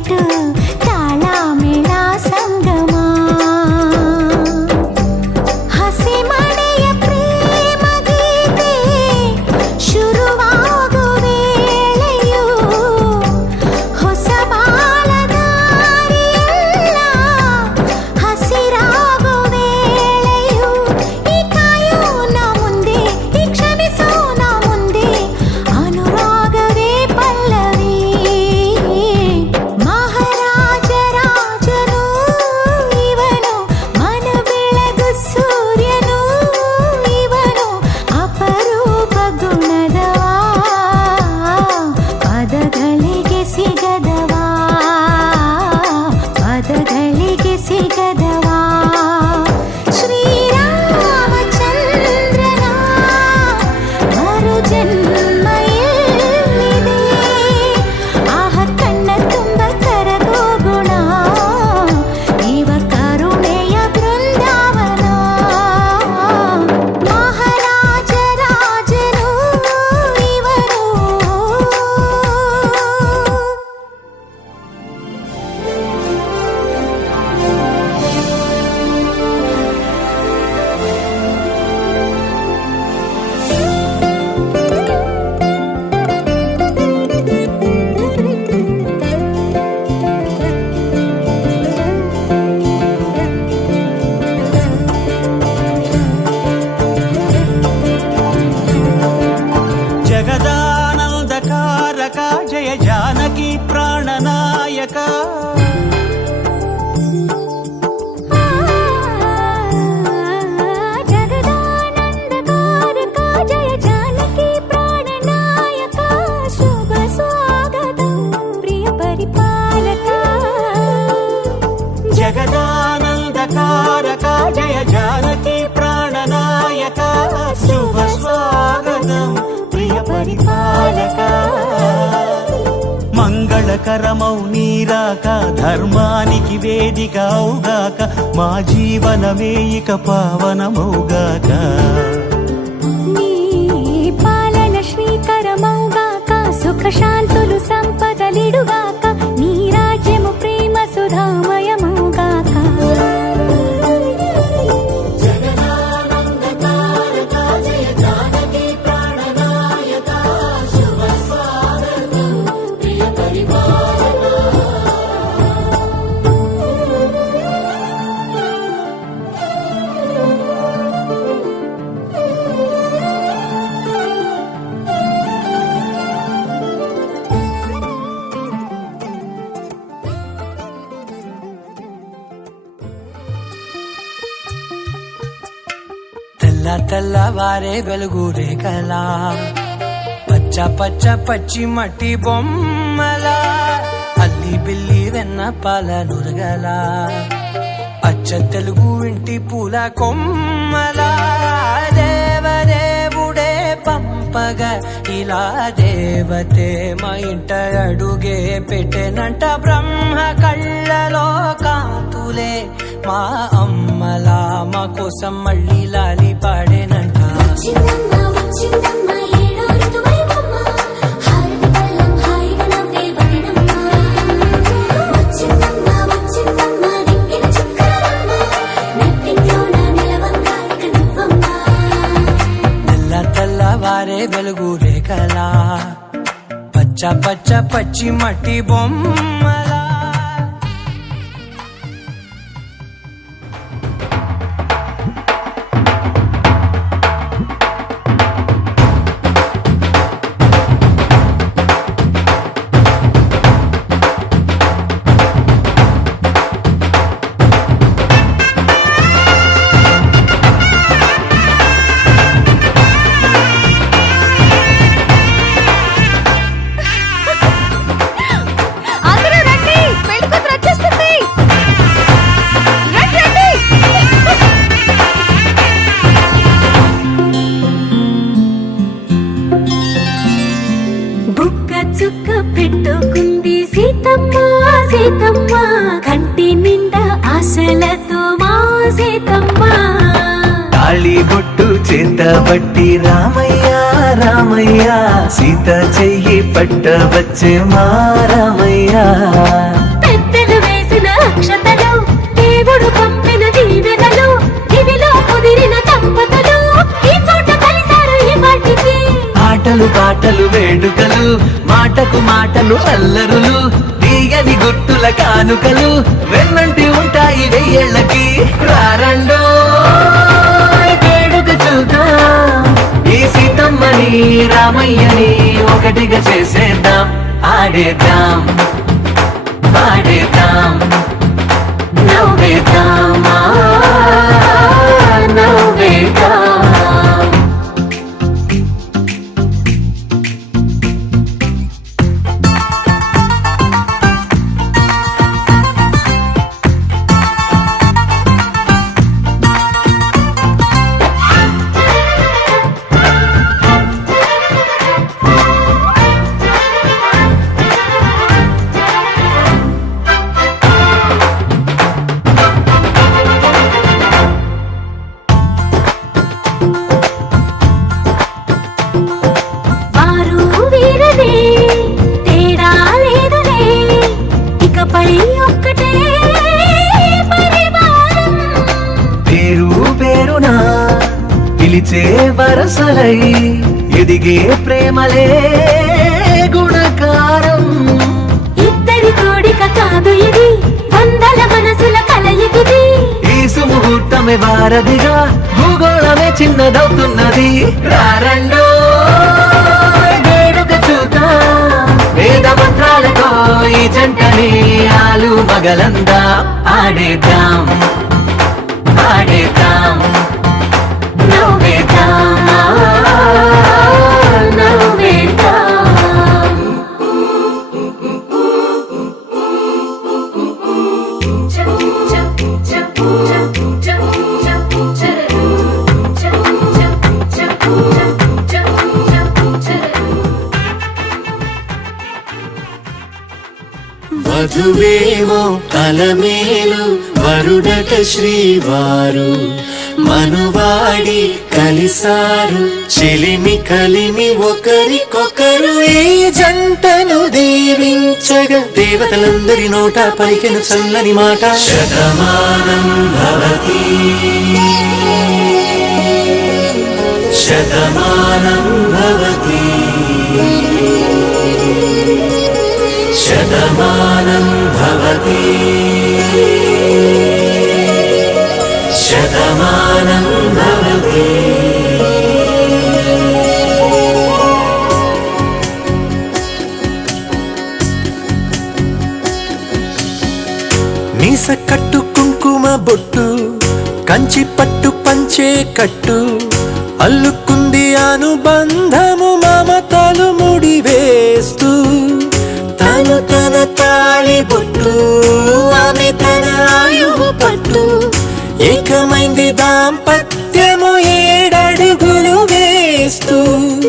చుట్టూ తాళమేళ సంగమా ಹಸಿಮಣೆಯ ಪ್ರೇಮ ಗೀತೆ ಶುರುವಾಗು ವೇಳೆಯು ಹೊಸ ಬಾಳದಾರಿಯೆಲ್ಲ ಹಸಿರಾಗು ವೇಳೆಯು ಈ ಕಾಯೋನ ಮುಂದೆ ಈ ಕ್ಷಮಿಸೋನ ಮುಂದೆ ಅನುರಾಗವೇ ಪಲ್ಲವಿ ಮಹಾರಾಜ ರಾಜನು ಇವನು ಮನ ಬೆಳಗು ಸೂರ್ಯನು ಇವನು ಅಪರೂಪ ಗುಣದವಾ ಪದಗಳಿಗೆ ಸಿಗದವಾ ಪದಗಳಿಗೆ ಸಿಗದವಾ ಶ್ರೀರಾಮಚಂದ್ರನ ಮರು ಜನ್ಮ ಎಲ್ಲಿದೆ ಆಹ ಕಣ್ಣ ತುಂಬ ಕರಗೋ ಗುಣ ಇವ ಕರುಣೆಯ ಬೃಂದಾವನ ಮಹಾರಾಜ ರಾಜನು ಇವನು జగదానందకారక జయ జానకి ప్రాణనాయక జగదానందకారక జయ జానకి ప్రాణనాయక శుభ స్వాగతం ప్రియ పరిపాలక జగదానందకారక జయ జానకి ప్రాణనాయక శుభ స్వాగతం ప్రియ పరిపాలక మంగళకరమౌ నీరాక ధర్మానికి వేదిక అవుగాక మా జీవనమే ఇక పావనమౌగాక నీ పాలన శ్రీకరమౌగాక సుఖ శాంతులు సంపదలిడుగాక నీ రాజ్యము ప్రేమ సుధామయమౌగాక తెల్ల తెల్లవారే వెలుగు రేఖలా పచ్చ పచ్చ పచ్చి మట్టి బొమ్మలా అల్లి బిల్లి వెన్న పాల నురగలా అచ్చ తెలుగు ఇంటి పూల కొమ్మలా దేవదేవుడే పంపగా ఇలా దేవతే మా ఇంట అడుగే పెట్టెనంట బ్రహ్మ కళ్ళలో కాంతులే మా అమ్మలా మా కోసం మళ్ళీ లాలి పాడేనంట వచ్చిందమ్మ వచ్చిందమ్మ ఏడో ఋతువైవమ్మ హారతి పళ్ళం హాయిగా నవ్వే వదినమ్మ వచ్చిందమ్మ వచ్చిందమ్మ దిక్కిన చుక్కలమ్మ నెట్టింట్లోన నిలవంగా ఇక నువ్వమ్మ తెల్ల తెల్లవారే వెలుగు రేఖలా పచ్చ పచ్చ పచ్చి మట్టి బొమ్మలా పెట్టుకుంది సీతమ్మ సీతమ్మ కంటి నిండా ఆశలతో మా సీతమ్మ తాళి బొట్టు చేతబట్టి రామయ్య రామయ్య సీత చెయ్యి పట్టవచ్చే మా రామయ్య ఆటలు పాటలు వేడుకలు మాటకు మాటలు అల్లరులు తీయని గుట్టుల కానుకలు వెన్నంటి ఉంటాయి వెయ్యేళ్ళకి రారండో వేడుక చూద్దాం ఈ సీతమ్మని రామయ్యని ఒకటిగా చేసేద్దాం ఆడేద్దాం పాడేద్దాం నవ్వేద్దాం నవ్వేద్దాం వారు వీరనే తేడా లేదులే ఇకపై ఒక్కటే పరివారం పేరు పేరునా పిలిచే వరసలై ఎదిగే ప్రేమలే గుణకారం ఇద్దరి కోడిక కాదు ఇది వందల మనసుల కలయికిది ఈ సుముహూర్తమే వారధిగా భూగోళమే చిన్నదవుతున్నది రారండో వేడుక చూద్దాం వేద మంత్రాలతో ఈ జంటని ఆలు మగలందా ఆడేద్దాం ఆడేద్దాం నవ్వేద్దాం నవ్వేద్దాం వధువేమో అలమేలు వరుడట శ్రీవారు మనువాడి కలిసారు చెలిమి కలిమి ఒకరికొకరు ఈ జంటను దీవించగా దేవతలందరి నోట పలికెను చల్లని మాట శతమానం భవతి శతమానం భవతి శతమానం భవతి శతమానం భవతి మీస కట్టు కుంకుమ బొట్టు కంచి పట్టు పంచే కట్టు అల్లుకుంది అనుబంధము మమతలు ముడివేస్తూ తను తన తాళి బొట్టు ఆమె తన ఆయువు పట్టు ఏకమైంది దాంపత్యము 7 అడుగులు వేస్తూ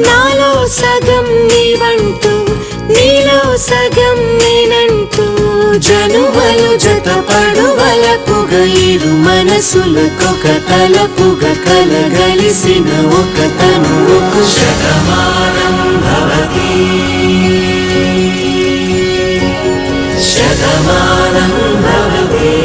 నాలో సగం నీవంటూ నీలో సగం నేనంటూ జనుమలు జత పడువలపుగ ఇరు మనసులకొక తలపుగ కలగలిసిన ఒక తనువుకు శతమానం భవతి శతమానం భవతి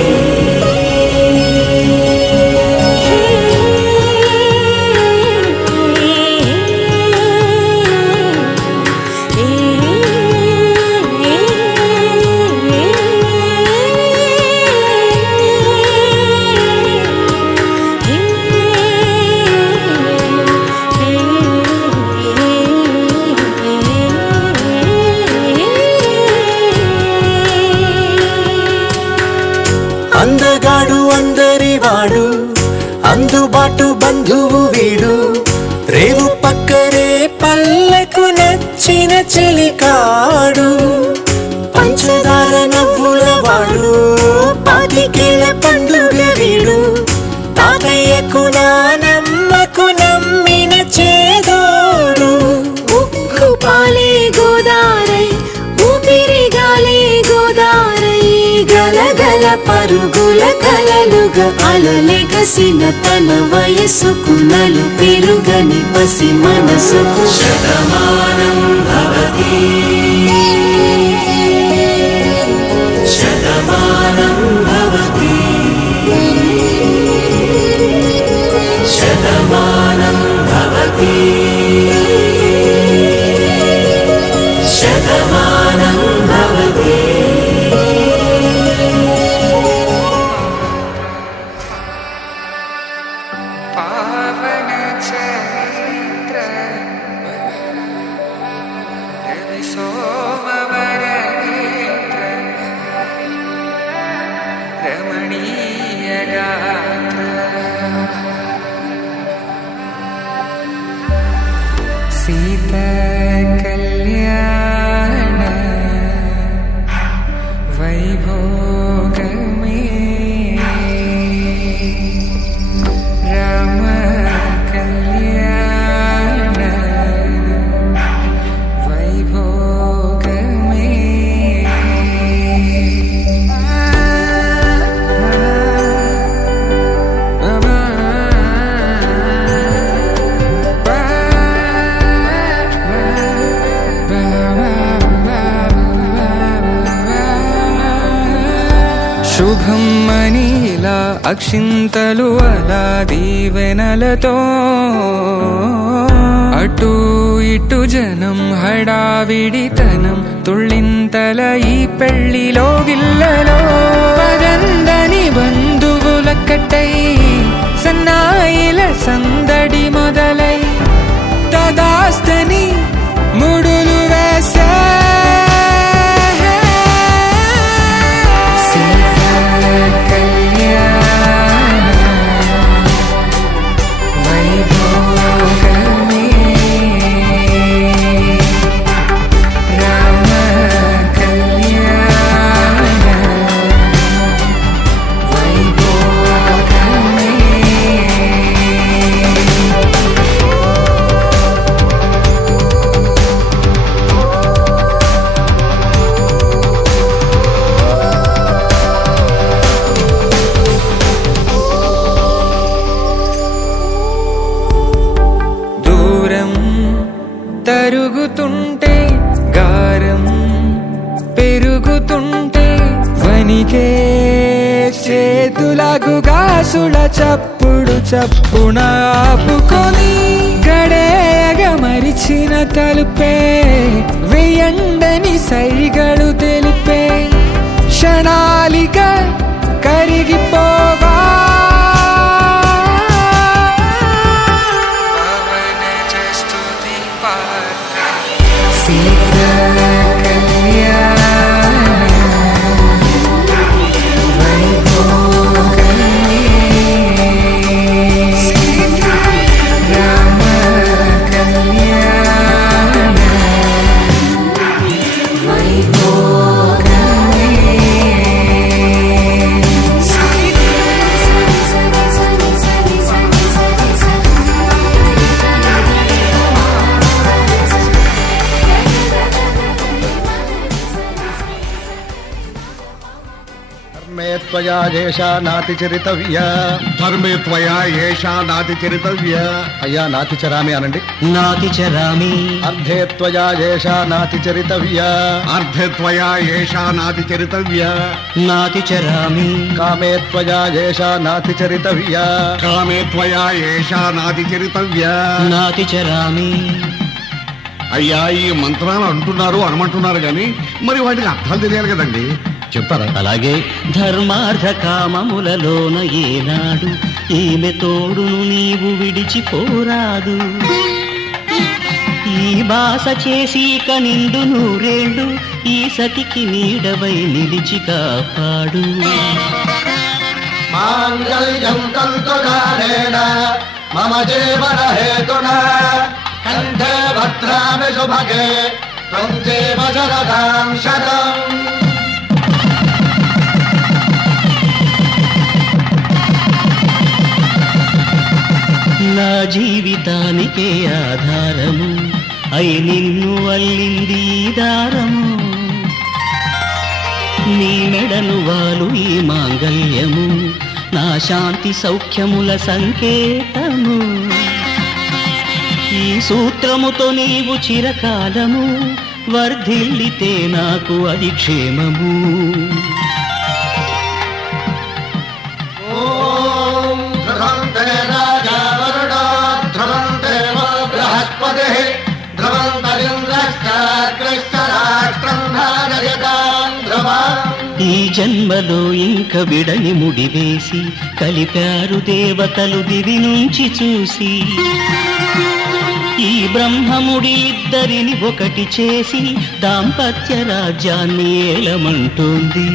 అందగాడు అందరివాడు అందుబాటు బంధువు వీడు రేవు పక్కరే పల్లెకు నచ్చిన చెలికాడు పంచదార నవ్వుల వాడు పాతికేళ్ల పండుగ వీడు తాతయ్యకు నానమ్మకు నమ్మిన చేదోడు ఉక్కు పాలే గోదారై ఊపిరి గాలే గోదారై గలగల పరుగుల కలలుగా అలలెగసిన తన వయసుకు నలు పెరుగని పసి మనసుకు శతమానం భవతి శతమానం భవతి శతమానం భవతి శుభమ్మని ఇలా అక్షింతలు అలా దీవెనలతో అటు ఇటు జనం హడావిడితనం తుళ్ళింతల ఈ పెళ్లిలో గిల్లలో పదందని బంధువుల కట్టై సన్నాయిల సందడి మొదలై తదాస్తని ముడులు వేసే తరుగుతుంటే గారం పెరుగుతుంటే వనికే చేతులకు గాసుల చప్పుడు చప్పున ఆపుకొని గడేగ మరిచిన తలుపే వెయ్యండని సైగడు తెలిపే క్షణాలిక కరిగిపోవా त्वया येषा नातिचरितव्या ధర్మే త్వయా ఏషా నాతి చరితవ్య అయ్యా నాతిచరామి అనండి నాతి చరామి అర్ధే త్వయా येषा నాతిచరితవ్యా అర్ధే త్వయా ఏషా నాతి చరితవ్య నాతి చరామి కామే త్వయా येषा నాతిచరితవ్యా కామే త్వయా ఏషా నాతి చరితవ్య నాతి చరామి. అయ్యా ఈ మంత్రాలు అంటున్నారు అనమంటున్నారు గాని మరి వాటికి అర్థాలు తెలియాలి కదండి, చెప్తారా? అలాగే ధర్మార్థ కామములలోన ఏనాడు ఈమె తోడును నీవు విడిచిపోరాదు. ఈ బాస చేసి కనిండు నూరేళ్ళు ఈ సతికి నీడవై నిలిచి కాపాడు. మాంగళ్యం తంతుకారేణ మమ జీవన హేతునా కంఠే భద్రామి శుభగే త్వం జీవ శరదాం శతం. నా జీవితానికే ఆధారము అయి నిన్ను అల్లింది ఈ దారము. నీ మెడను వాలు ఈ మాంగళ్యము నా శాంతి సౌఖ్యముల సంకేతము. ఈ సూత్రముతో నీవు చిరకాలము వర్ధిల్లితే నాకు అది క్షేమము. ఈ జన్మలో ఇంక విడని ముడివేసి కలిపారు దేవతలు దివి నుంచి చూసి. ఈ బ్రహ్మముడి ఇద్దరిని ఒకటి చేసి దాంపత్య రాజ్యాన్ని ఏలమంటోంది.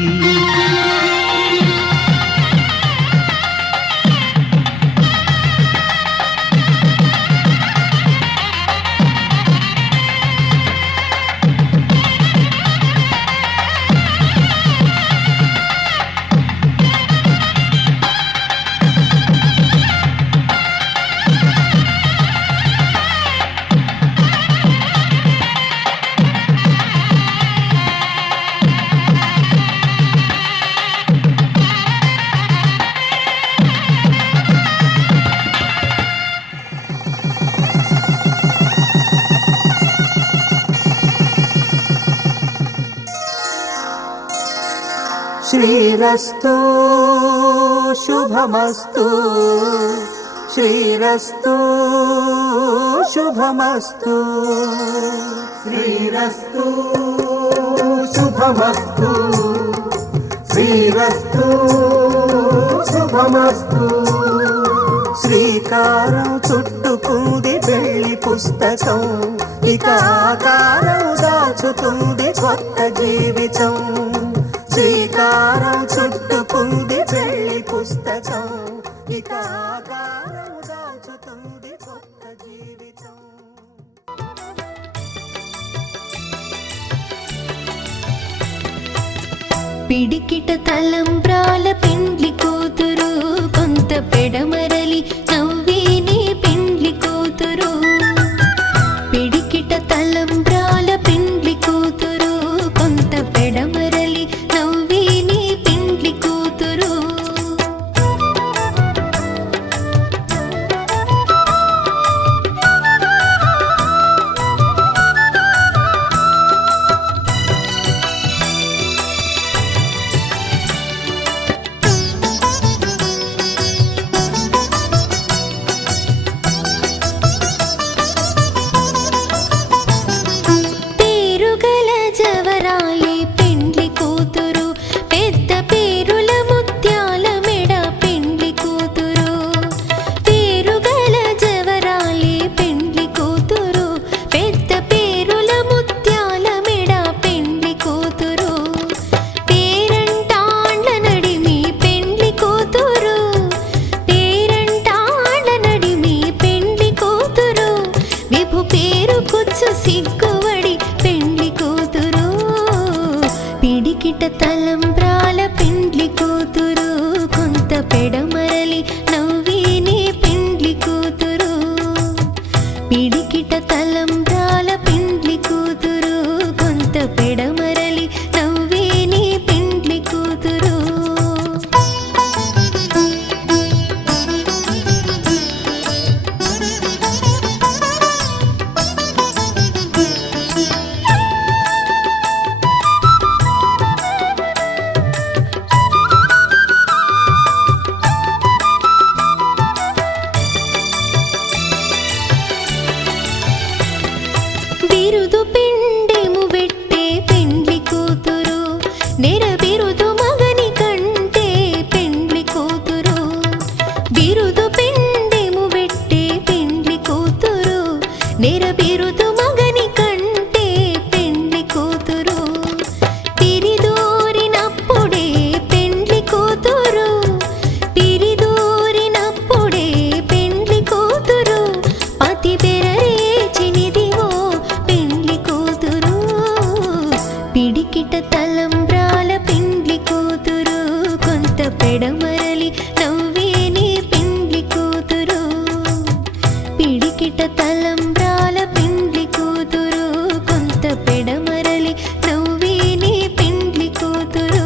శ్రీరస్తు శుభమస్తు శ్రీరస్తు శుభమస్తు శ్రీరస్తు శుభమస్తు శ్రీరస్తు శుభమస్తు శ్రీకారం చుట్టుకుంది వెళ్ళి పుస్తకం ఇక ఆకారం దాచుతుంది కొత్త జీవితం శ్రీకారం చుట్టుకుంది వెళ్ళి పుస్తకం ఇక ఆకారం దాచుతుంది కొత్త జీవితం పిడికిట తలంబ్రాల పెండ్లి కూతురు కొంత పెడమరలి నవ్వేనే పెండ్లి కూతురు పిడికిట తలంబ్రాల పెండ్లి కూతురు కొంత పెడమరలి నవ్వేనే పెండ్లి కూతురు సిగ్గువడి పెండ్లి కూతురు పిడికిట తలంబ్రాల పెండ్లి కూతురు కొంత పెడమరలి నవ్వేనే పెండ్లి కూతురు పిడికిట తలంబ్రాల పెండ్లి కూతురు కొంత పెడమరలి నవ్వేనే పెండ్లి కూతురు బిరుదు పిండెము వెట్టే పెండ్లి కూతురు నెర బిరుదు మగని కంటే పెండ్లి కూతురు బిరుదు పిండెము వెట్టే పెండ్లి కూతురు నెర బిరుదు మగని కంటే పెండ్లి కూతురు తిరిదూరినప్పుడే పెండ్లి కూతురు తిరిదూరినప్పుడే పెండ్లి కూతురు పతి బెరరేచినిదివో పిడికిట తలంబ్రాల పెండ్లి కూతురు కొంత పెడమరలి నవ్వేనే పెండ్లి కూతురు పిడికిట తలంబ్రాల పెండ్లి కూతురు కొంత పెడమరలి నవ్వేనే పెండ్లి కూతురు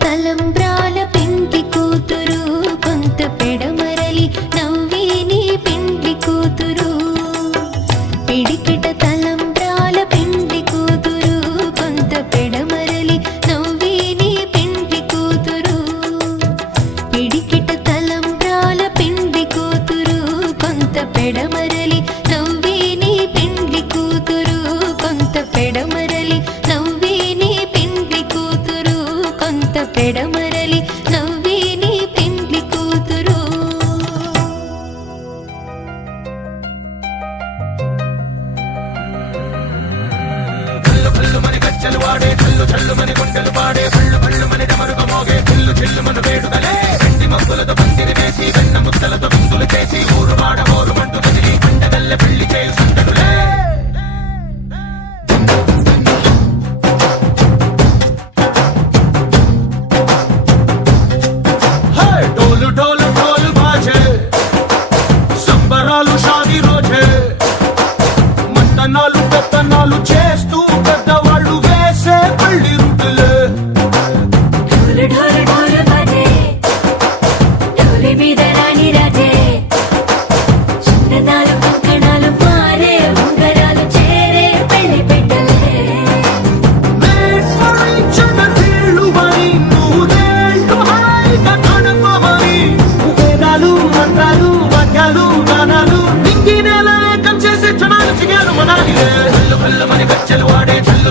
తలంబ్రాల పెండ్లి కూతురు కొంత పెడమరలి నవ్వేనే పెండ్లి కూతురు పిడికిట తలంబ్రాల పెండ్లి కూతురు కొంత పెడమరలి నవ్వేనే పెండ్లి కూతురు పిడికిట తలంబ్రాల పెండ్లి కూతురు కొంత పెడమరలి నవ్వేనే పెండ్లి కూతురు కొంత పెడమరలి నవ్వేనే పెండ్లి కూతురు కొంత పెడమరలి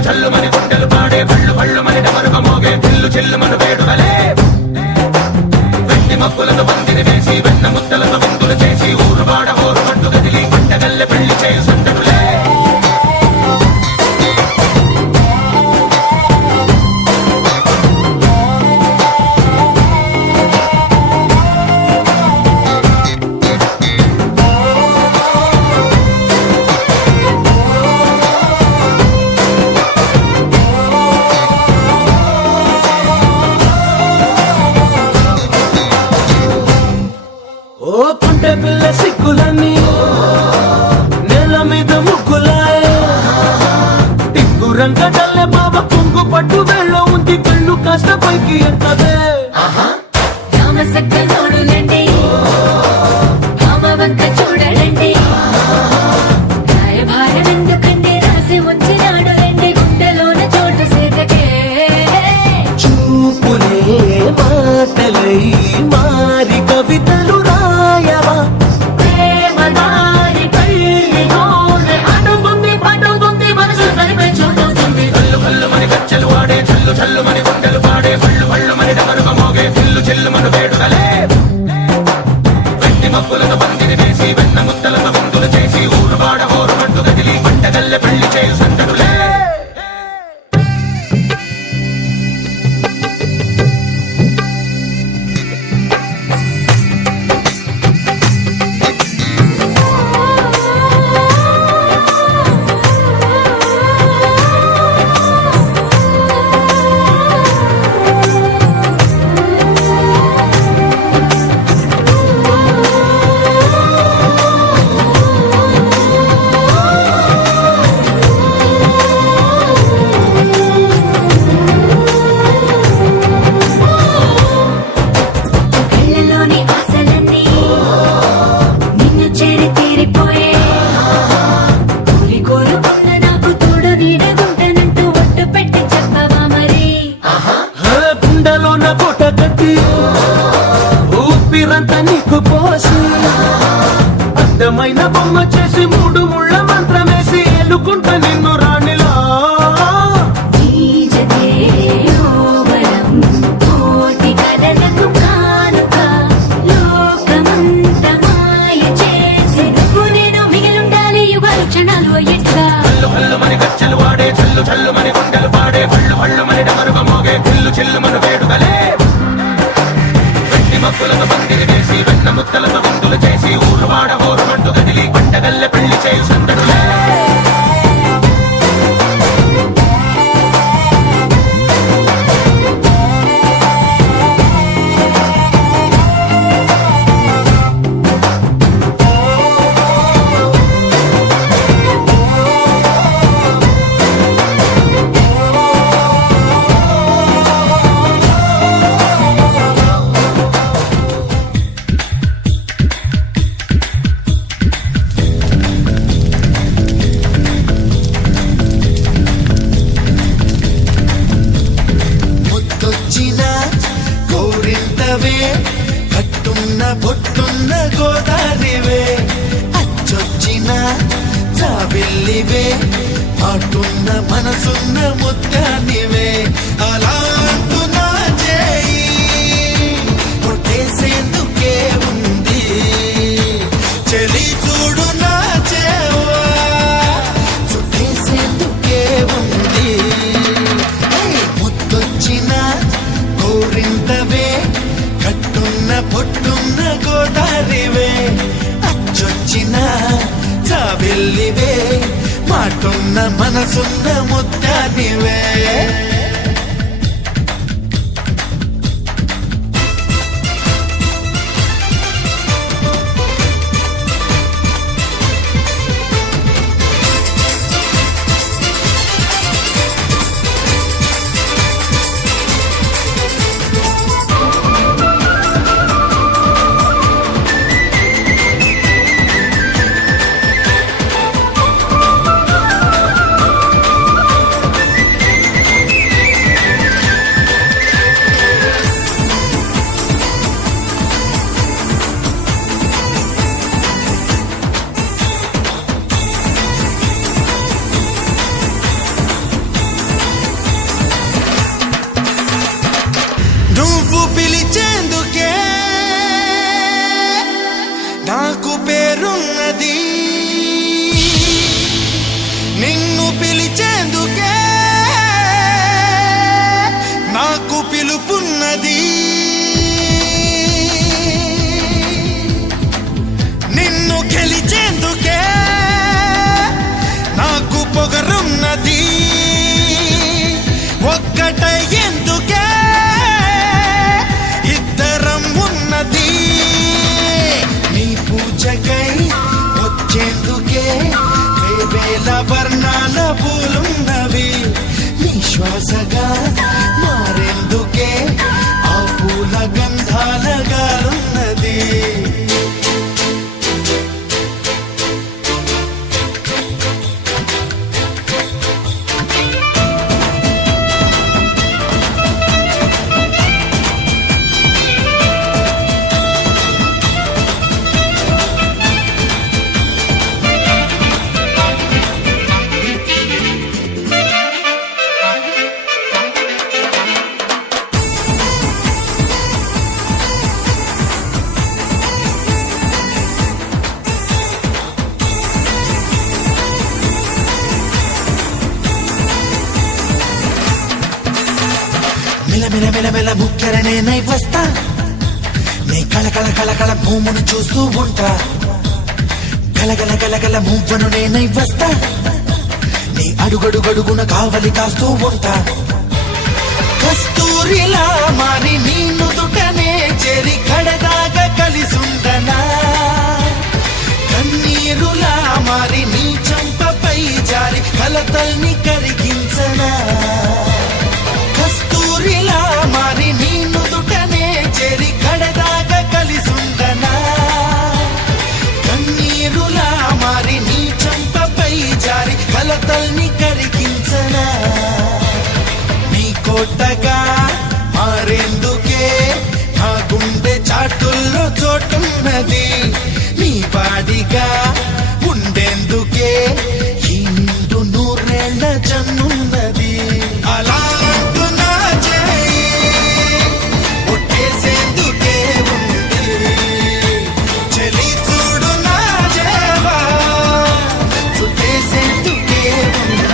చల్లు మని గుండెలు పాడే పళ్ళు పళ్ళు మని డమరుగ మోగే చిల్లు చిల్లు మన వేడుకలే వెండి మబ్బులను పందిరి వేసి వెన్న ముద్దలతో విందులు చేసి ఊరువాడ ఊరు పట్టు గదిలి పంటగల్లె పెళ్లి చేయి సందడులే ఓ పుంటె పిల్ల సిక్కులన్నీ నేల మీద ముక్కులాయే టింగు రంగ డల్లె బాబ కుంగు పట్టు వేళ్ళ ఉంది కళ్ళు కాస్త పైకి ఎక్కదే రామసక్క నోడులండి రామవంక చూడడండి రాయభారం ఎందుకండి రాసి ఉంచినాడు రండి గుండెలోన చోటు సేతకే చూపులే మాటలై మారి కవితలు రాయవా ప్రేమదారి కళ్ళిలోనే అడుగుంది పట్టుకుంది మనసు సరిపై చూడుతుంది కళ్ళు కళ్ళు మని గచ్చలు వాడే చల్లు చల్లు మని గుండెలు పాడే పళ్ళు పళ్ళు మని డమరుగ మోగే చిల్లు చిల్లు మన వేడుకలే వెండి మబ్బులతో పందిరి వేసి వెన్న ముద్దలతో విందులు చేసి ఊరువాడ ఊరు పట్టు గదిలి పంటగల్లె పెళ్లి చేయి సందడులే కళ్ళలోని ఆశలన్నీ నిన్ను చేరి తీరిపోయే కోరి కోరుకున్న నాకు తోడు నీడగుంటనంటూ ఒట్టు పెట్టి చెప్పవా మరి గుండెలోన పూట కట్టి ఊపిరంతా నీకు పోసి అందమైన బొమ్మ చేసి మూడు ముళ్ళ మంత్రమేసి ఎలుకుంటా నిన్ను రాణిలా నీజతే యోవరం కోటి కథలకు కానుక లోకమంత మాయ చేసి నువ్వు నేను మిగిలుండాలి యుగాలు క్షణాలు ఎట్లా కళ్ళు కళ్ళు మని గచ్చలు వాడే చల్లు చల్లు మని గుండెలు పాడే పళ్ళు పళ్ళు మని డమరుగ మోగే చిల్లు చిల్లు మన వేడుకలే వెండి మబ్బులతో పందిరి వేసి వెన్న ముద్దలతో విందులు చేసి ఊరువాడ ఊరు పట్టు గదిలి పంటగల్లె పెళ్లి చేయి సందడులే ముద్దొచ్చిన గోరింతవే కట్టున్న బొట్టున్న గోదారివే అచ్చొచ్చిన చావెల్లివే పాటున్న మనసున్న ముత్యానివే అలాంటు నా చేయి కొట్టేసేందుకే ఉంది చెలి చూడు నా చేవా చుట్టేసేందుకే ఉంది ముద్దొచ్చిన గోరింతవే కట్టున్న పొట్టున్న గోదారివే అచ్చొచ్చిన చావెల్లివే మాటున్న మనసున్న ముత్యానివే పిలిచేందుకే నాకు పేరున్నది, నిన్ను పిలిచేందుకే నాకు పిలుపున్నది, నిన్ను గెలిచేందుకే నాకు పొగరున్నది, ఒక్కటయ్యేందుకే ఇద్దరం ఉన్నది. నీ పూజకై వచ్చేందుకే వేవేల వర్ణాల పూలున్నవి, నీ శ్వాసగా మారేందుకే ఆ పూల గంధాల గాలున్నది. మెలమెల ముఖ్యరనే నై వస్తా, నీ కళకళ కళకళ భూమును చూస్తూ ఉంటా, గలగల గలగల మువ్వను నేనై వస్తా, నీ అడుగడుగడుగున కావలి కాస్తూ ఉంటా. కస్తూరిలా మారి నీ నుదుటనే చెరి కడదాగా కలిసుండనా, కన్నీరులా మారి నీ చంపపై జారి కలతల్ని కరిగించనా. కస్తూరిలా మారి నీ నుదుటనే చెరి కడదాగా కలిసుండనా, కన్నీరులా మారి నీ చంపపై జారి కలతల్ని కరిగించనా. నీ కోటగా మారేందుకే నా గుండె చాటుల్లో చోటున్నది, నీ పాడిగా ఉండేందుకే ఈ నిండు నూరేళ్ల జన్నున్నది. అలా అంటున్నా చేయి ఒట్టేసేందుకే ఉంది, చెలి చూడు నా జేవా చుట్టేసేందుకే ఉంది.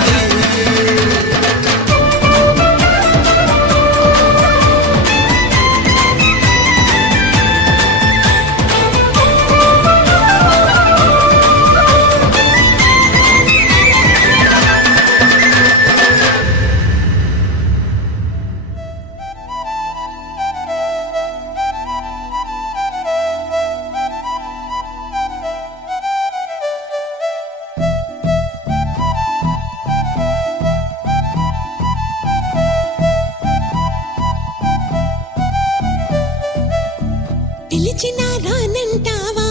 పిలిచినా రానంటావా,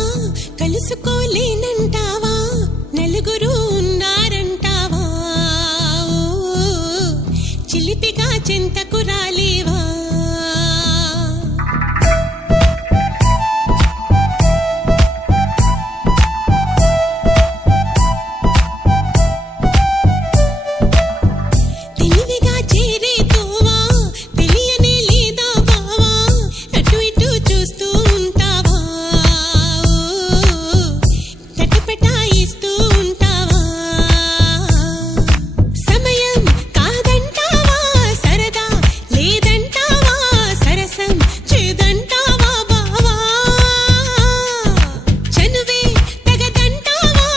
కలుసుకోలేనంటావా, నలుగురు ఉన్నారంటావా, చిలిపిగా చింతకు రాలేవా. తెలివిగా చేరే తోవా, తెలియనే లేదా బావా, అటు ఇటు చూస్తూ ఉంటావా, తటపటాయిస్తూ ఉంటావా. సమయం కాదంటావా, సరదా లేదంటావా, సరసం చేదంటావా బావా. చనువే తగదంటావా,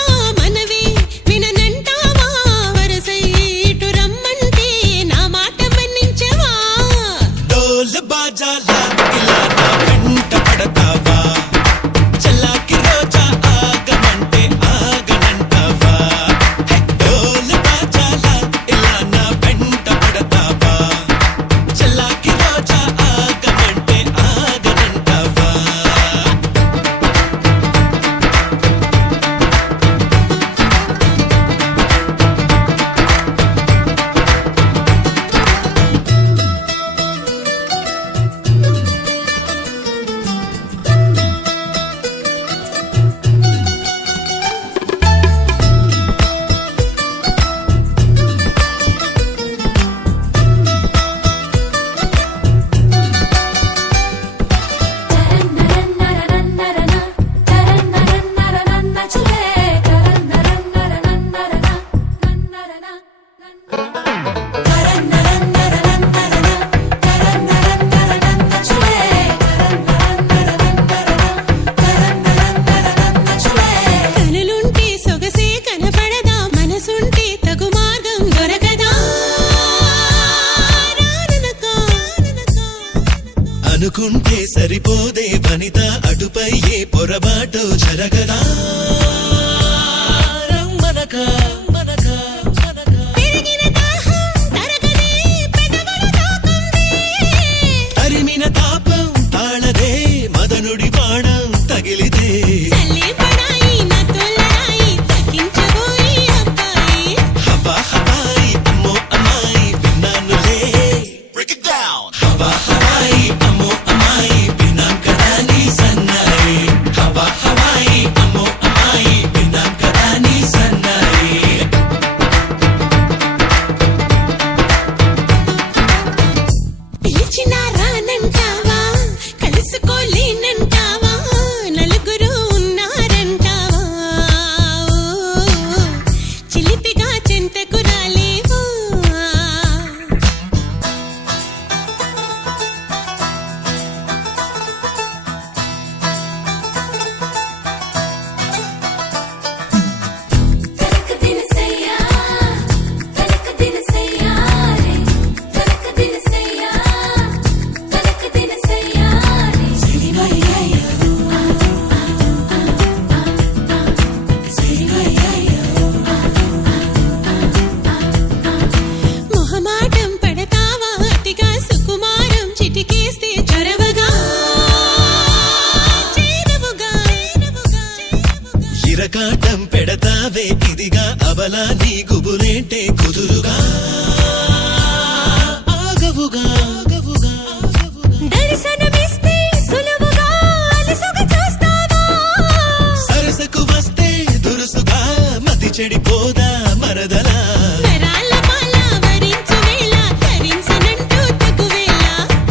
మనవే విననంటావా, వరసై ఇటు రమ్మంటే నా మాట మన్నించవా. డోలు బాజాలా ఇలా నా వెంట పడతావా, చల్లాకి రోజా ఆగమంటే ఆగనంటావా. డోలు బాజాలా ఇలా నా వెంట పడతావా, చల్లాకి రోజా ఆగమంటే ఆగనంటావా. అనుకుంటే సరిపోదే వనిత అటుపై ఏ పొరబాటు జరగదా రమ్మనక పెరిగిన దాహం తరగదే పెదవులు తాకుంది తరిమిన తాపం తాళదే మదనుడి బాణం తగిలితే చల్లే పడాయి నతులరాయి తగ్గించబోయి అబ్బాయి హవా హవాయి అమ్మో అమ్మాయి విన్నానులే హవా హవాయి అమ్మో అమ్మాయి విన్నాం కదా నీ సన్నాయి హవా హవాయి అమ్మో అమ్మాయి విన్నాం కదా నీ సన్నాయి పిలిచినా రానంటావా కలుసుకోలేనంటావా నలుగురు ఉన్నారంటావా చిలిపిగా చెంతకు రాలేవా తనక దినసయ్యా తనక దినసయ్యా రే తనక దినసయ్యా తనక దినసయ్యా రే సిరిమయ్యయ్యో సిరిమయ్యయ్యో మొహమాటం పడతావా అతిగా సుకుమారం చిటికేస్తే చొరవగా చేరవుగా ఇరకాటం పెడతావే ఇదిగా అవలా నీ గుబులేంటే కుదురుగా ఆగవుగా దర్శనమిస్తే సులువుగా అలసుగా చూస్తావా సరసకు వస్తే దురుసుగా మతి చెడిపోదా మరదలా నరాల మాల వరించు వేళ ధరించనంటూ తగువేళ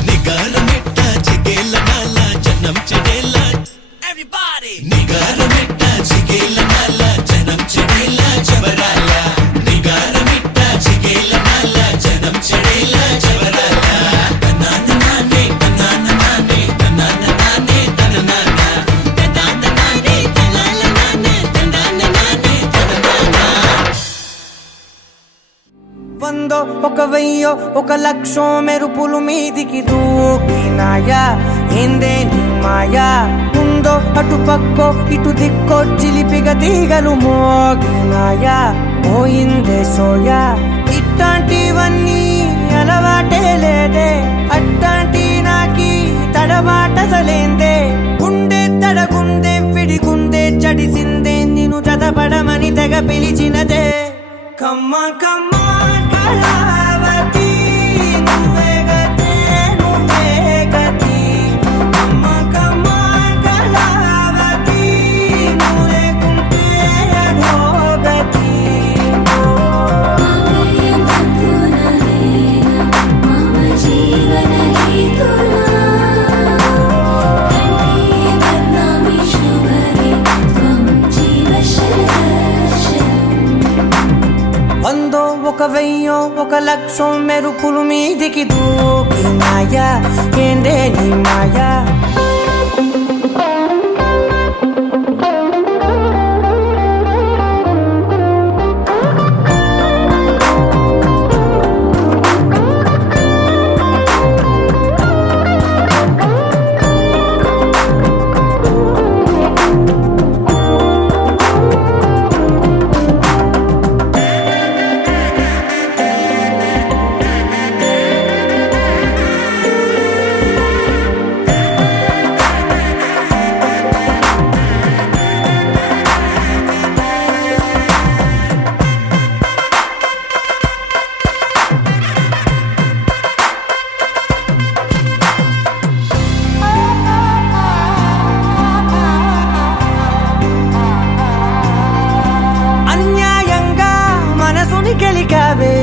నిగారమెట్ట చిగేళ్ళ నాల జనం చెడేళ్ళ నిగారమెట్ట చిగేళ్ళ నాల జనం చెడేళ్ళ జబరాల నిగారమెట్ట చిగేళ్ళ నాల జనం చెడేళ్ళ జబరాల తనాన నానే తనాన నానే తనాన నానే తననాన తదాన నానే తలాల నాన్న తందాన నానే తదనాన వందో ఒక వెయ్యో ఒక లక్షో మెరుపులు మీదికి దూకినాయా ఏందే నీ మాయా ఉందో అటు పక్కో ఇటు దిక్కో చిలిపిగ తీగలు మోగినాయా పోయిందే సోయా ఇట్లాంటివన్నీ అలవాటే లేదే అట్లాంటి నాకి తడబాటసలేందే గుండె తడగుందే విడిగుండే చడిసిందే నిన్ను చదపడమని తెగ పిలిచినదే కమ్మ కమ్మ కళావతి నువ్వే గతే నువ్వే గతి కమ్మ కమ్మ కళావతి నువ్వే కుంటే అధోగతి మామయ్య మధునరేన మమ జీవన హేతునా కంఠే బద్నామి శుభరే త్వం జీవ శరశరం వందో ఒక వెయ్యో ఒక లక్షో మెరుపులు మీదికి దూకినాయా ఏందే నీ మాయా అన్యాయంగా మనసుని గెలికావే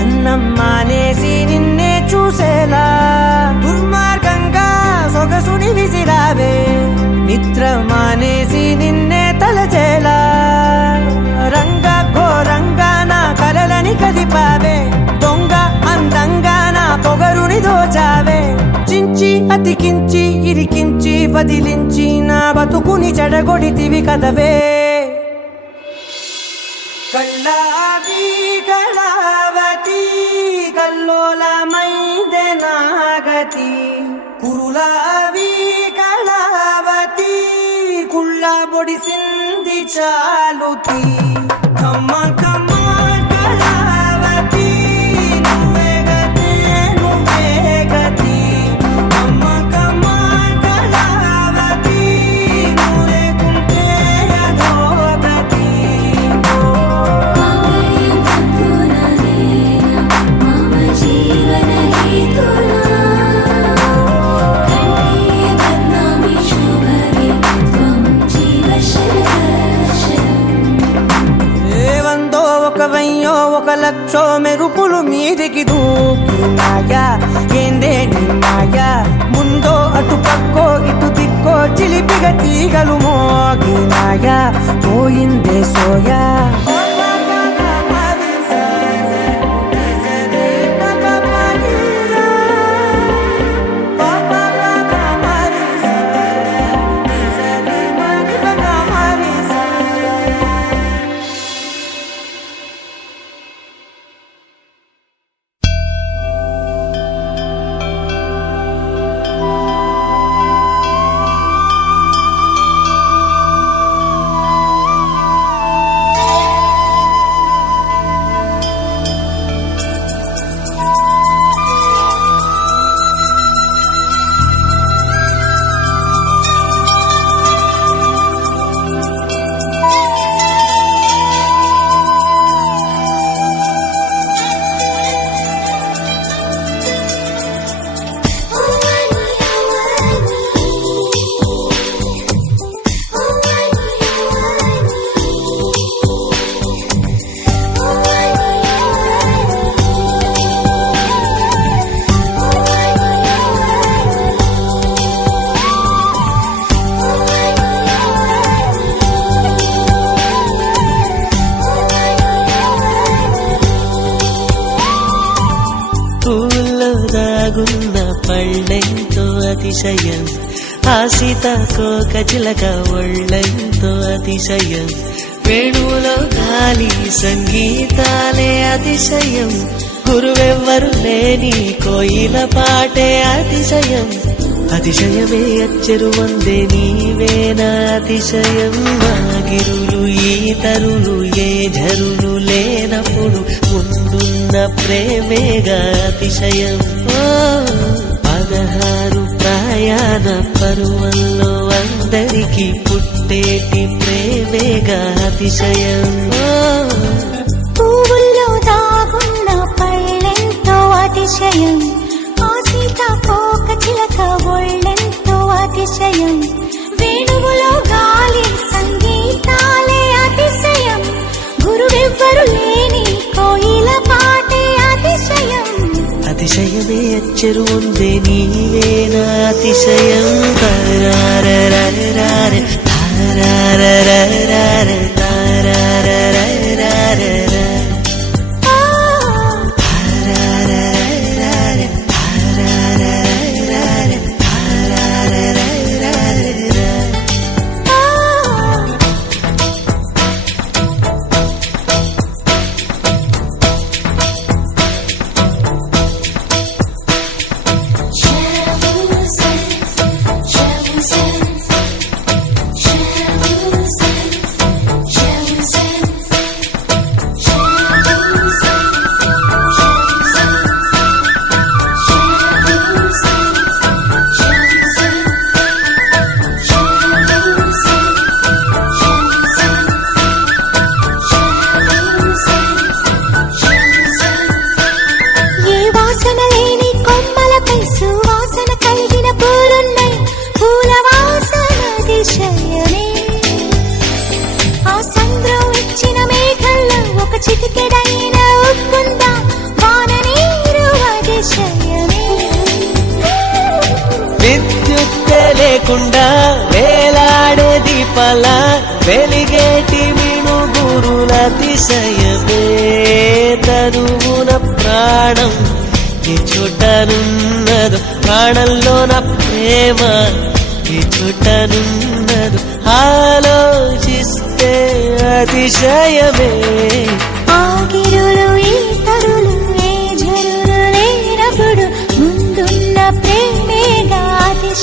అన్నం మానేసి నిన్నే చూసేలా దుర్మార్గంగా సొగసుని విసిరావే నిద్ర మానేసి నిన్నే తలచేలా రంగా ఘోరంగా నా కలలని కదిపావే దొంగ అందంగా నా పొగరుని దోచావే చించి అతికించి ఇరికించి వదిలించి నా బతుకుని చెడగొడితివి కదవే కళ్ళావి కళావతి కల్లోలమైందే నాగతి కురుల పల్లవి కళావతి కుళ్ళ బొడిసింది చాలుతి కమ్మ కమ్మ కళావతి నువ్వే గతే నువ్వే గతి కమ్మ కమ్మ కళావతి నువ్వే కుంటే అధోగతి ఆలయం తక్కుననేన మమ జీవన హేతునా కంఠే బద్నామి శుభగే త్వం జీవ శరదశరం ఏవందో ఒక వెయ్యో ఒక లక్షో మెరుపులు మీదికి దూకినాయా ఏందే నిన్నాయా ముందో అటు పక్కో ఇటు దిక్కో చిలిపిగ తీగలు మోగినాయా పోయిందే సోయా పూల్లో దాగున్న పళ్ళెంతో అతిశయం ఆ సీతాకోక చిలక ఒళ్ళెంతో అతిశయం వేణువులో గాలి సంగీతాలే అతిశయం గురువెవ్వరు లేని కోయిల పాటే అతిశయం అతిశయమే అచ్చరు వందే నీవేనా అతిశయం మాగిరులు ఈతరులు ఏ ఝరులు లేనప్పుడు ముందున్న ప్రేమేగా అతిశయం 16 ప్రయాణ పరువల్లో అందరికీ పుట్టేటి ప్రేమేగా అతిశయం పువ్వుల్లో దాగున్న పళ్ళెంతో అతిశయం ఆ సీతాకోక చిలక ఒళ్ళెంతో అతిశయం వేణువులో గాలి సంగీతాలే అతిశయం గురువెవ్వరు లేని కోయిల పాటే అతిశయం అతిశయమే అచ్చరు ఉందే నీవేనా అతిశయం తారారరారరార, తారారరారరార, తారారరారరార, తారారరారరార, తారారరారరార, తారారరారరార. ఏ వాసన లేని కొమ్మలపై సువాసన కలిగిన పూలున్నాయి పూల వాసన అతిశయమే ఆ సంద్రం ఇచ్చిన మేఘల్లో ఒక చిటికెడైన ఉప్పుందా వాన నీరు అతిశయమే విద్యుత్తే లేకుండా వేలాడే దీపాల వెలిగేటి మినుగురుల అతిశయమే తనువున ప్రాణం ఈ చుట్టనున్నదు ప్రాణంలోన ప్రేమ ఈ చుట్టనున్నదు ఆలోచిస్తే అతిశయమే ఆగిరులు ఈ తరులు ఏ ఝరులు లేనప్పుడు ముందున్న ప్రేమేగా అతిశయం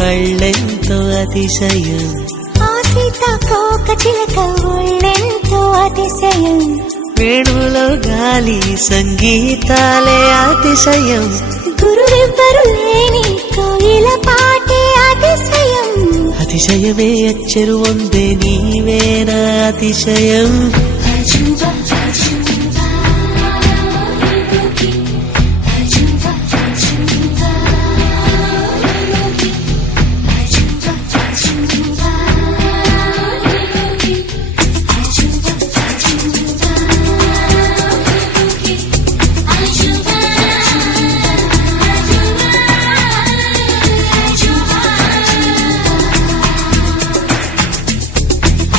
కళ్ళెంతో అతిశయం, ఆ సీతాకోక చిలక ఒళ్ళెంతో అతిశయం, వేణువులో గాలి సంగీతాలే అతిశయం, గురువెవ్వరు లేని కోయిల పాటే అతిశయం, అతిశయమే అచ్చరు వందే నీవేనా అతిశయం. అజూబా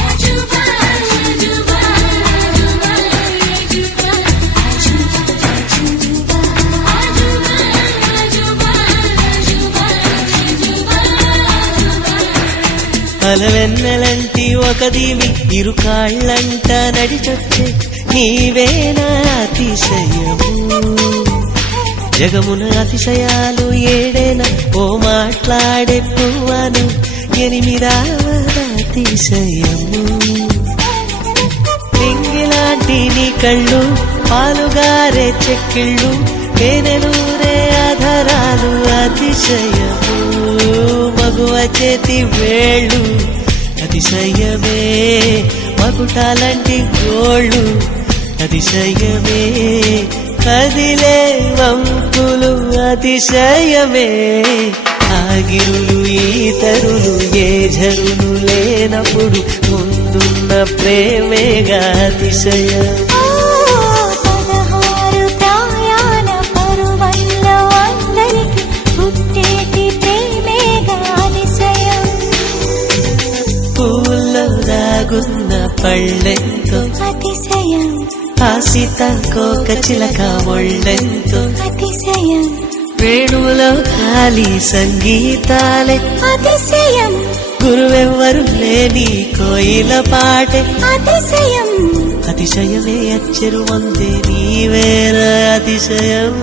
అజూబా అజూబా అజూబా అజూబా అజూబా అలవెన్నెలంటి ఒక దీవి ఇరు కాళ్ళంట నడిచొచ్చే నీవేనా అతిశయము, జగమున అతిశయాలు ఏడేనా ఓ మాట్లాడే పువ్వను ఎనిమిదవద అతిశయము. నింగిలాంటి నీ కళ్ళు పాలుగారే చెక్కిళ్ళు తేనెలూరే ఆధారాలు అతిశయము, మగువ చేతి వేళ్ళు అతిశయమే, మకుటాలంటి గోళ్ళు అతిశయమే, కదిలే వంపులు అతిశయమే, ఆగిరులు ఈతరులు ఏ జరులు లేనప్పుడు ముందున్న ప్రేమేగా అతిశయం. 16 ప్రాయాణ పరువల్లో అందరికి పుట్టేటి ప్రేమేగా అతిశయం, పూల్లో దాగున్న పళ్ళెంతో అతిశయం, ఆ సీతాకోక చిలక ఒళ్ళెంతో అతిశయం, వేణువులో గాలి సంగీతాలే అతిశయం, గురువెవ్వరు లేని కోయిల పాటే అతిశయం, అతిశయమే అచ్చరు వందే నీవేర అతిశయం.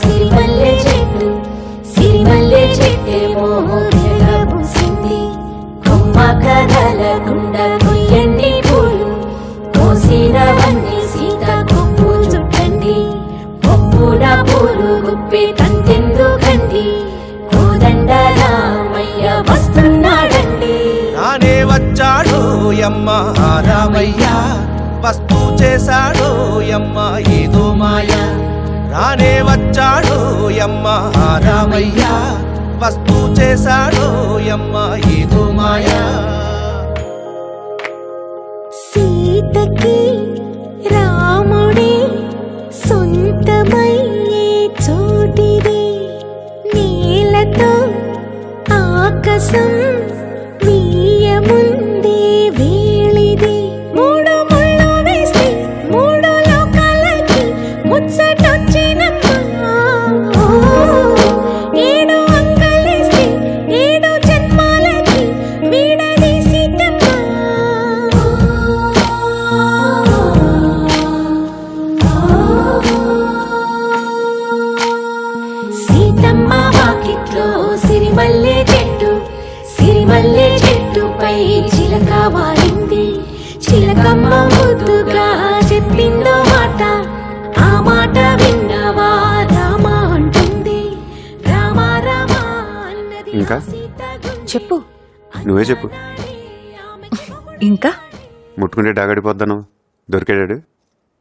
సిరిమల్లె చెట్టు సిరిమల్లె చెట్టేమో పూసింది, కొమ్మ కదలకుండా కొయ్యండి పూలు, కోసినవన్నీ సీత కొప్పు చుట్టండి, కొప్పున పూలు గుప్పే కంటెందుకండి, కోదండ రామయ్య వస్తున్నాడండి. నానే వచ్చాడు యమ్మ రామయ్య, వస్తూ చేశాడు యమ్మ ఏదో మాయ, రానే వచ్చాడు యమ్మ రామయ్య, వస్తూ చేశాడు యమ్మ ఏదో మాయా. సీతకి రాముడే సొంతమయ్యే చోటిది, నీలతో ఆకాశం వీయముందే వేళిది, మూడు ముళ్ళు వేస్తే మూడు లోకాలకి ముచ్చటొచ్చినమ్మా, ఏడు అంకలేస్తే ఏడు జన్మాలకి వీడది సీతమ్మ. సీతమ్మ వాకిట్లో సిరిమల్లె చెట్టు, సిరిమల్లె చెట్టుపై చిలక వాలింది, చిలకమ్మ ముద్దుగా చెప్పిందో మాట, ఆ మాట విన్నవా రామ అంటుంది, రామ రామ అన్నది ఇంకా? సీత చెప్పు. నువ్వే చెప్పు. ఇంకా ముట్టుకుంటే డాగడిపోద్దాను, దొరికాడాడు,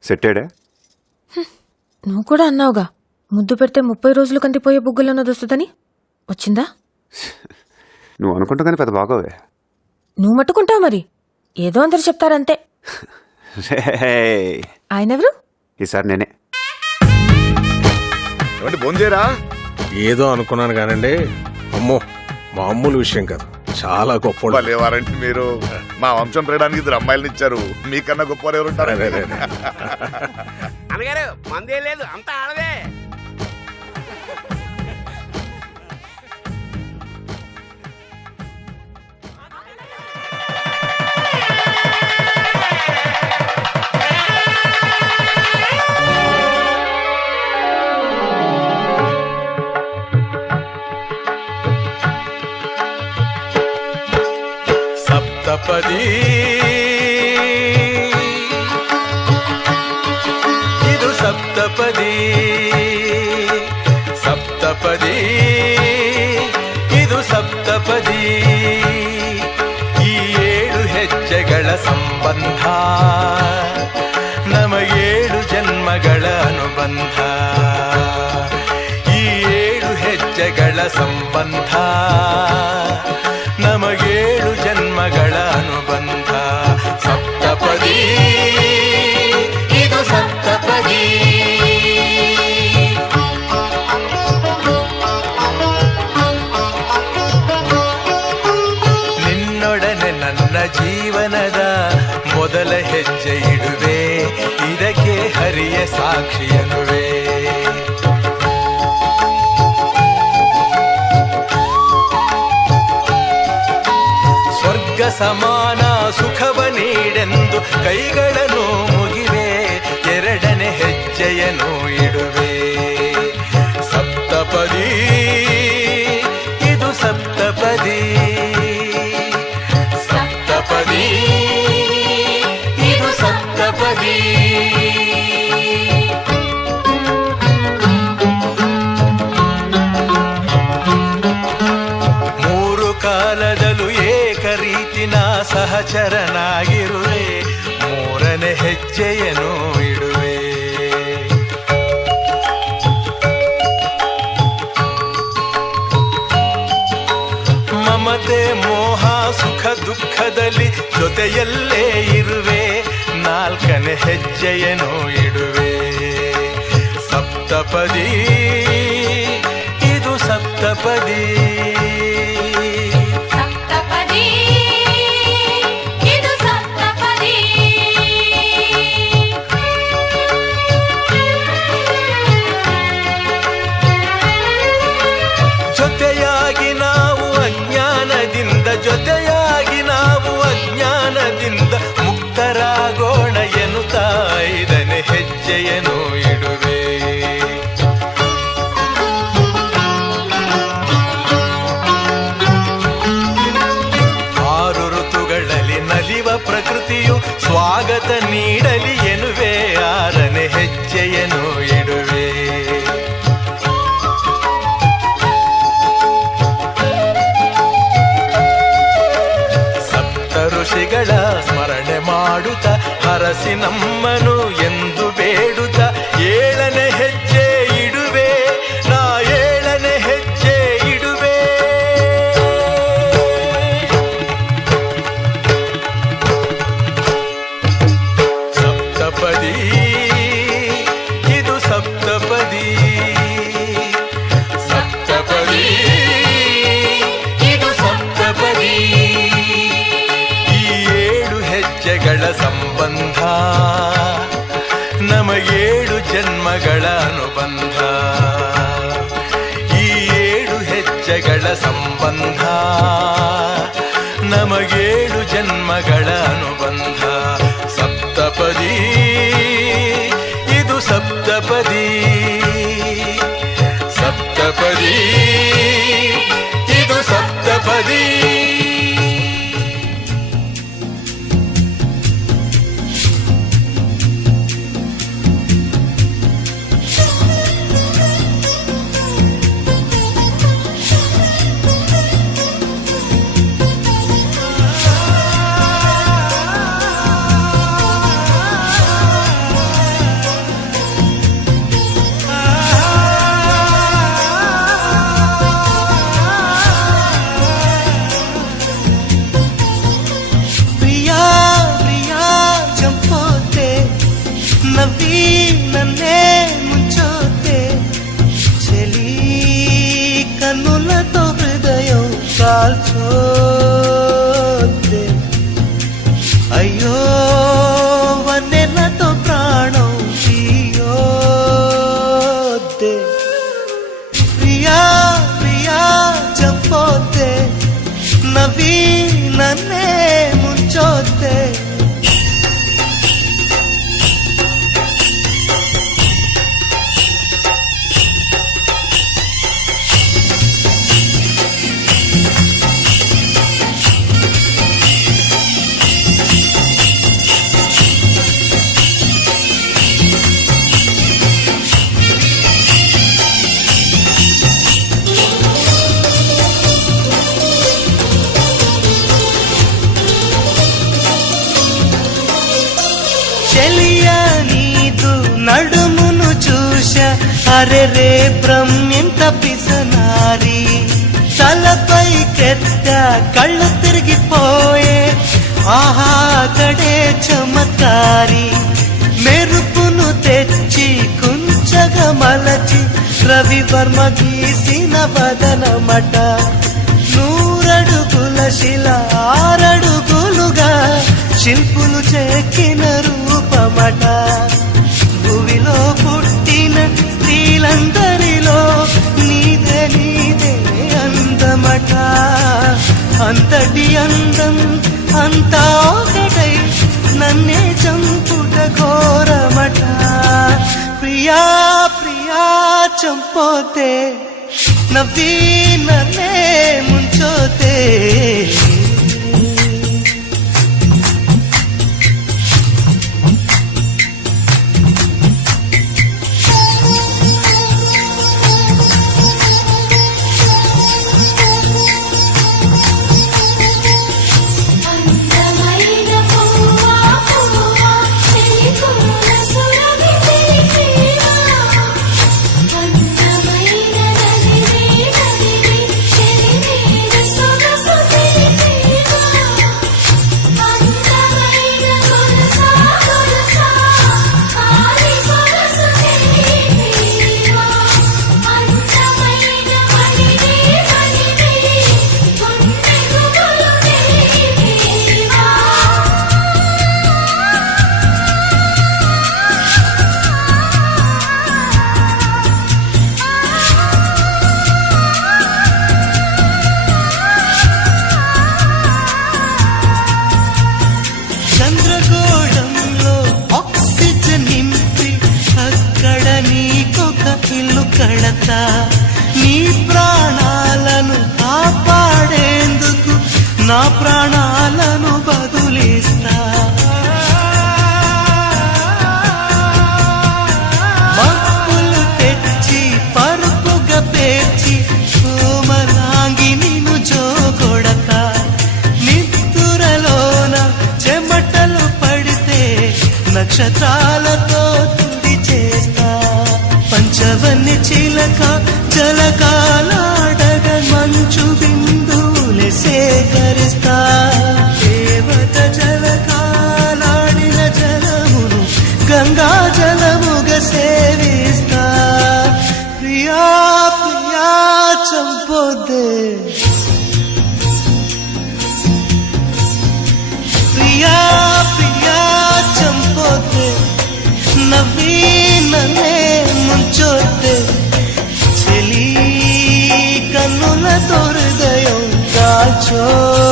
సెట్టాడా? నువ్వు కూడా అన్నావుగా ముద్దు పెడితే 30 రోజులు కందిపోయే బుగ్గులోన్నది వస్తుందని, వచ్చిందా? నువ్వు అనుకుంటా కానీ పెద్ద బాగోవే. నువ్వు మట్టుకుంటావు మరి, ఏదో అందరు చెప్తారంతే. ఆయనెవరు? ఈసారి నేనే. బోంజేరా ఏదో అనుకున్నాను కానండి, అమ్మో మామూలు విషయం కాదు, చాలా గొప్ప లేవారంటే మీరు మా వంశం పెరగడానికి 2 అమ్మాయిలను ఇచ్చారు, మీకన్నా గొప్ప ఎవరు ఉంటారు? అనగారు మందే లేదు, అంతా ఆడదే. ಸಪ್ತಪದಿ ಇದು ಸಪ್ತಪದಿ ಸಪ್ತಪದಿ ಇದು ಸಪ್ತಪದಿ ಈ 7 ಹೆಜ್ಜೆಗಳ ಸಂಬಂಧ ನಮ 7 ಜನ್ಮಗಳ ಅನುಬಂಧ ಈ 7 ಹೆಜ್ಜೆಗಳ ಸಂಬಂಧ ನಮಗೇಳು ಜನ್ಮಗಳ ಅನುಬಂಧ ಸಪ್ತಪದಿ ಇದು ಸಪ್ತಪದಿ ನಿನ್ನೊಡನೆ ನನ್ನ ಜೀವನದ ಮೊದಲ ಹೆಜ್ಜೆ ಇಡುವೆ ಇದಕ್ಕೆ ಹರಿಯ ಸಾಕ್ಷಿಯನುವೆ ಸ್ವರ್ಗ ಸಮಾನ ಸುಖವ ನೀಡೆಂದು ಕೈಗಳನ್ನು ಮುಗಿವೆ ಎರಡನೇ ಹೆಜ್ಜೆಯನ್ನು ಇಡುವೆ ಸಪ್ತಪದಿ ಇದು ಸಪ್ತಪದಿ ಸಪ್ತಪದಿ ಇದು ಸಪ್ತಪದಿ ಮೂರು ಕಾಲದಲ್ಲೂ ಏಕರೀತಿನ ಸಹಚರನಾಗಿರುವೆ ಮೂರನೇ ಹೆಜ್ಜೆಯನ್ನು ಇಡುವೆ ಮಮತೆ ಮೋಹ ಸುಖ ದುಃಖದಲ್ಲಿ ಜೊತೆಯಲ್ಲೇ ಇರುವೆ ನಾಲ್ಕನೇ ಹೆಜ್ಜೆಯನ್ನು ಇಡುವೆ ಸಪ್ತಪದಿ ಇದು ಸಪ್ತಪದಿ ಸಪ್ತಪದಿ ಇದು ಸಪ್ತಪದಿ ಜೊತೆಯಾಗಿ ನಾವು ಅಜ್ಞಾನದಿಂದ ಮುಕ್ತರಾಗೋಣ ಎನ್ನುತ್ತಾ 5ನೇ ಹೆಜ್ಜೆಯನ್ನು ಇಡುವೆ ಆರು ಋತುಗಳಲ್ಲಿ ನಲಿವ ಪ್ರಕೃತಿಯು ಸ್ವಾಗತ ನೀಡಲಿ ಎನ್ನುವೆ 6ನೇ ಹೆಜ್ಜೆಯನ್ನು ಇಡುವೆ ಋಷಿಗಳ ಸ್ಮರಣೆ ಮಾಡುತ್ತ ಹರಸಿ ನಮ್ಮನು ಎಂದು ಬೇಡುತ್ತ 7ನೇ ಹೆಜ್ಜೆ ಇಡುವೆ ನಾ 7ನೇ ಹೆಜ್ಜೆ ಇಡುವೆ ಸಪ್ತಪದಿ ಇದು ಸಪ್ತಪದಿ ಸಪ್ತಪದಿ ಇದು ಸಪ್ತಪದಿ ಹೆಜ್ಜೆಗಳ ಸಂಬಂಧ ನಮಗೇಳು ಜನ್ಮಗಳ ಅನುಬಂಧ ಈ 7 ಹೆಜ್ಜೆಗಳ ಸಂಬಂಧ ನಮಗೇಳು ಜನ್ಮಗಳ ಅನುಬಂಧ ಸಪ್ತಪದಿ ಇದು ಸಪ್ತಪದಿ ಸಪ್ತಪದಿ ಇದು ಸಪ್ತಪದಿ నన్నే ముంచోతే చెలి కన్నులతో హృదయం కాల్చోతే అయ్యో వన్నెలతో ప్రాణం తీయోతే ప్రియా ప్రియా చంపోతే నవ్వి నన్నే ముంచోతే నడుమును చూశా అరే రే బ్రహ్మింత పిసనారి తలపై కెత్త కళ్ళు తిరిగిపోయే ఆహా కడే చమత్కారి మెరుపును తెచ్చి కుంచగా మలచి రవివర్మ గీసిన వదనమట నూరడుగుల శిల ఆరడుగులుగా శిల్పులు చెక్కిన రూపమట భూమిలో పుట్టిన స్త్రీలందరిలో నీదే నీదే అందమట అంతటి అందం అంతా ఒకటై నన్నే చంపుట ఘోరమట ప్రియా ప్రియా చంపోతే నవ్వి నన్నే ముంచోతే అందమైన పువ్వా పువ్వా చెలికొన సురభి తెలిసేవా అందమైన నదివే నదివే చెలిమేర సొగసు తెలిసేవా అందమైన గొలుసా గొలుసా ఆరి సొగసు తెలిసేవా అందమైన మణివే మణివే గుండె గుబులు తెలిసేవా చంద్రగోళంలో ఆక్సిజన్ నింపి అక్కడ నీకొక ఇల్లు కడతా నీ ప్రాణాలను కాపాడేందుకు నా ప్రాణాలను బదులిస్తా మప్పులు తెచ్చి పరుపుగా పేర్చి కోమలాంగి నిన్ను జోగొడతా నిద్దురలోన చెమటలు పడితే నక్షత్రాలతో తుడి చేస్తా పంచవన్ని చిలక జలకాలాడగ మంచు బిందువులే సేకరిస్తా దేవత జలకాలాడిన జలమును గంగా జలముగా సేవిస్తా ప్రియా ప్రియా చంపొద్దే ప్రియా ప్రియా చంపొద్దే నవ్వి నన్నే ముంచొద్దే చెలి కన్నులతో హృదయం కాల్చొద్దే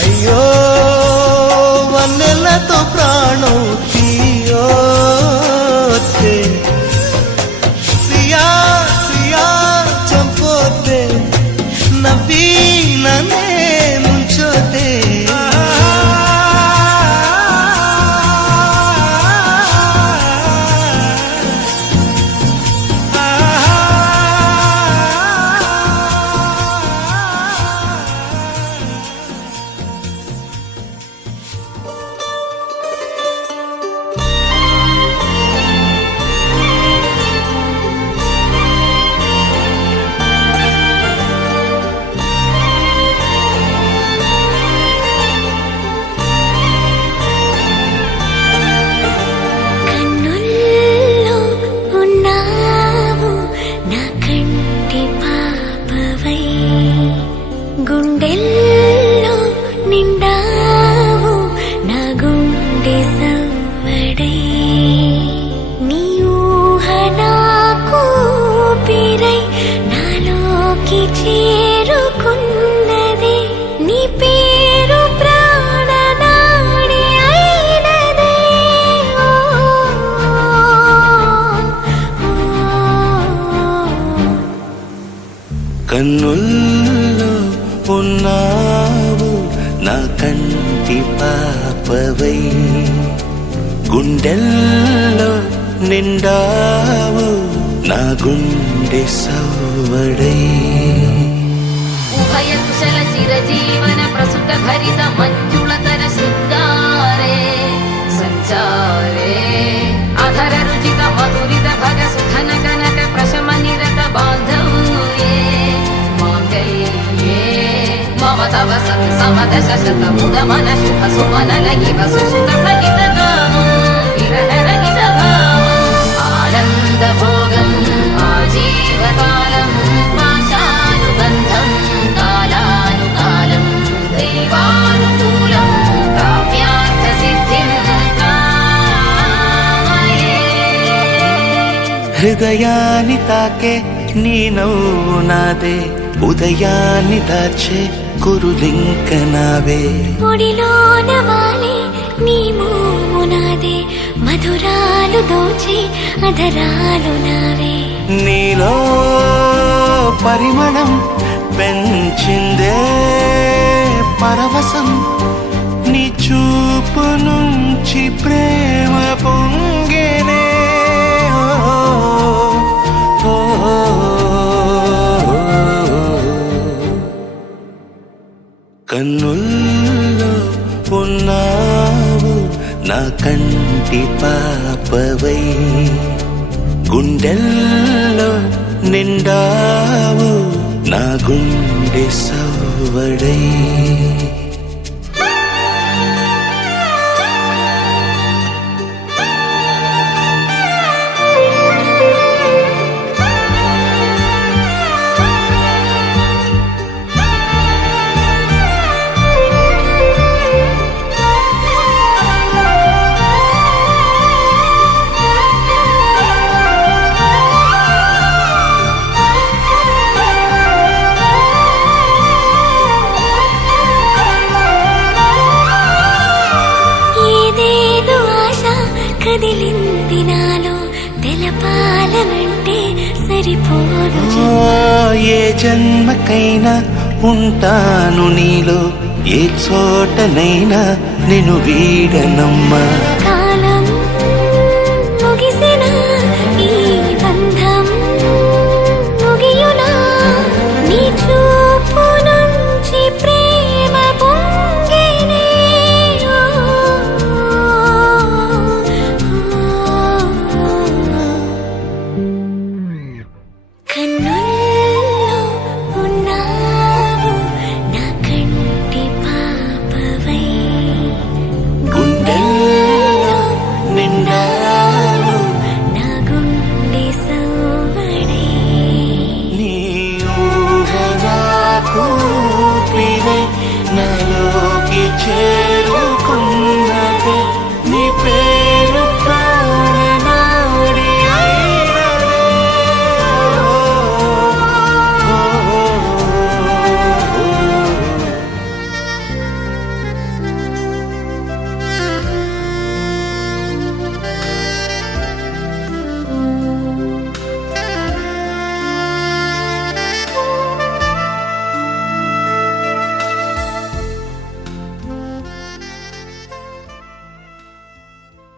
అయ్యో వన్నెలతో ప్రాణం తీయొద్దే ప్రియా ప్రియా చంపొద్దే నవ్వి నన్నే ముంచొద్దే కన్నుల్లో ఉన్నావు నా కంటి పాపవై గుండెల్లో నిండావు నా గుండె సవ్వడై నీ ఊహ నాకు ఊపిరై నాలోకి చేరుకున్నది నీ పేరు ప్రాణనాడి అయినదే ఓ, ఓ, కన్నుల్లో ఉన్నావు నా కంటి పాపవై గుండెల్లో నిండావు నా గుండె సవ్వడై ఉభయ కుశల చిరజీవన ప్రసుక భరిత మంజుళతర శృంగారే సంచారే సమదశ శతముదమన శుభ సుమనల ఇవ సుసుత సహిత గామం విరహరహిత భావం ఆనంద భోగం ఆజీవకాలం పాశానుబంధం కాలానుకాలం దైవానుకూలం కావ్యార్థ సిద్ధిం కామయే. హృదయాన్ని తాకే నీ నవ్వు నాదే ఉదయాన్ని దాచే కురులింక నావే పొడిలోన వాలే నీ మోము నాదే మధురాలు దోచే అధరాలు నావే నీలో పరిమళం పెంచిందే పరవశం నీ చూపు నుంచి ప్రేమ పొంగేనే ఓ, ఓ, కన్నుల్లో ఉన్నావు నా కంటి పాపవై గుండెల్లో నిండావు నా గుండె సవ్వడై ఏదేదో ఆశ కదిలింది నాలో తెలపాలనంటే సరిపోదు ఏ జన్మకైనా ఉంటాను నీలో ఏ చోటనైనా నిన్ను వీడనమ్మా